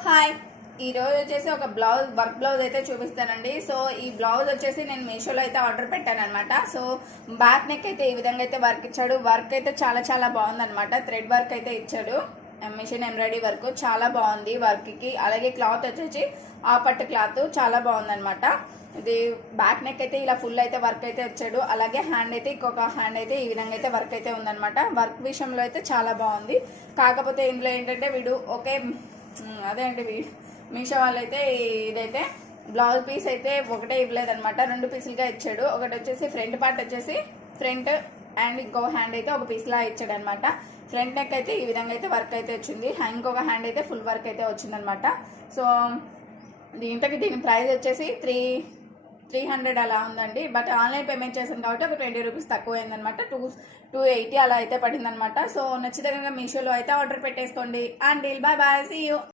Hi. ఈరోజు వచ్చేసి ఒక వర్క్ బ్లౌజ్ అయితే చూపిస్తానండి. సో ఈ బ్లౌజ్ వచ్చేసి నేను మీషోలో అయితే ఆర్డర్ పెట్టాను అనమాట. సో బ్యాక్ నెక్ అయితే ఈ విధంగా అయితే వర్క్ ఇచ్చాడు. వర్క్ అయితే చాలా బాగుందనమాట. థ్రెడ్ వర్క్ అయితే ఇచ్చాడు. మిషన్ ఎంబ్రాయిడరీ వర్క్ చాలా బాగుంది వర్క్కి. అలాగే క్లాత్ వచ్చేసి ఆ పట్టు క్లాత్ చాలా బాగుందనమాట. ఇది బ్యాక్ నెక్ అయితే ఇలా ఫుల్ అయితే వర్క్ అయితే వచ్చాడు. అలాగే హ్యాండ్ అయితే ఇంకొక హ్యాండ్ అయితే ఈ విధంగా అయితే వర్క్ అయితే ఉందనమాట. వర్క్ విషయంలో అయితే చాలా బాగుంది. కాకపోతే ఇందులో ఏంటంటే వీడు అదే అండి మీషో వాళ్ళు అయితే ఇదైతే బ్లౌజ్ పీస్ అయితే ఒకటే ఇవ్వలేదనమాట, 2 పీసులుగా ఇచ్చాడు. ఒకటి వచ్చేసి ఫ్రంట్ పార్ట్ వచ్చేసి ఫ్రంట్ అండ్ ఇంకొక హ్యాండ్ అయితే ఒక పీస్లా ఇచ్చాడు అనమాట. ఫ్రంట్ నెక్ అయితే ఈ విధంగా అయితే వర్క్ అయితే వచ్చింది. ఇంకొక హ్యాండ్ అయితే ఫుల్ వర్క్ అయితే వచ్చిందనమాట. సో దీని ప్రైస్ వచ్చేసి 300 అలా ఉందండి. బట్ ఆన్లైన్ పేమెంట్ చేశాను కాబట్టి ఒక 20 రూపీస్ తక్కువ అయిందనమాట. 280 అలా అయితే పడిందనమాట. సో నచ్చితే కనుక మీషోలో అయితే ఆర్డర్ పెట్టేసుకోండి. And bye see you.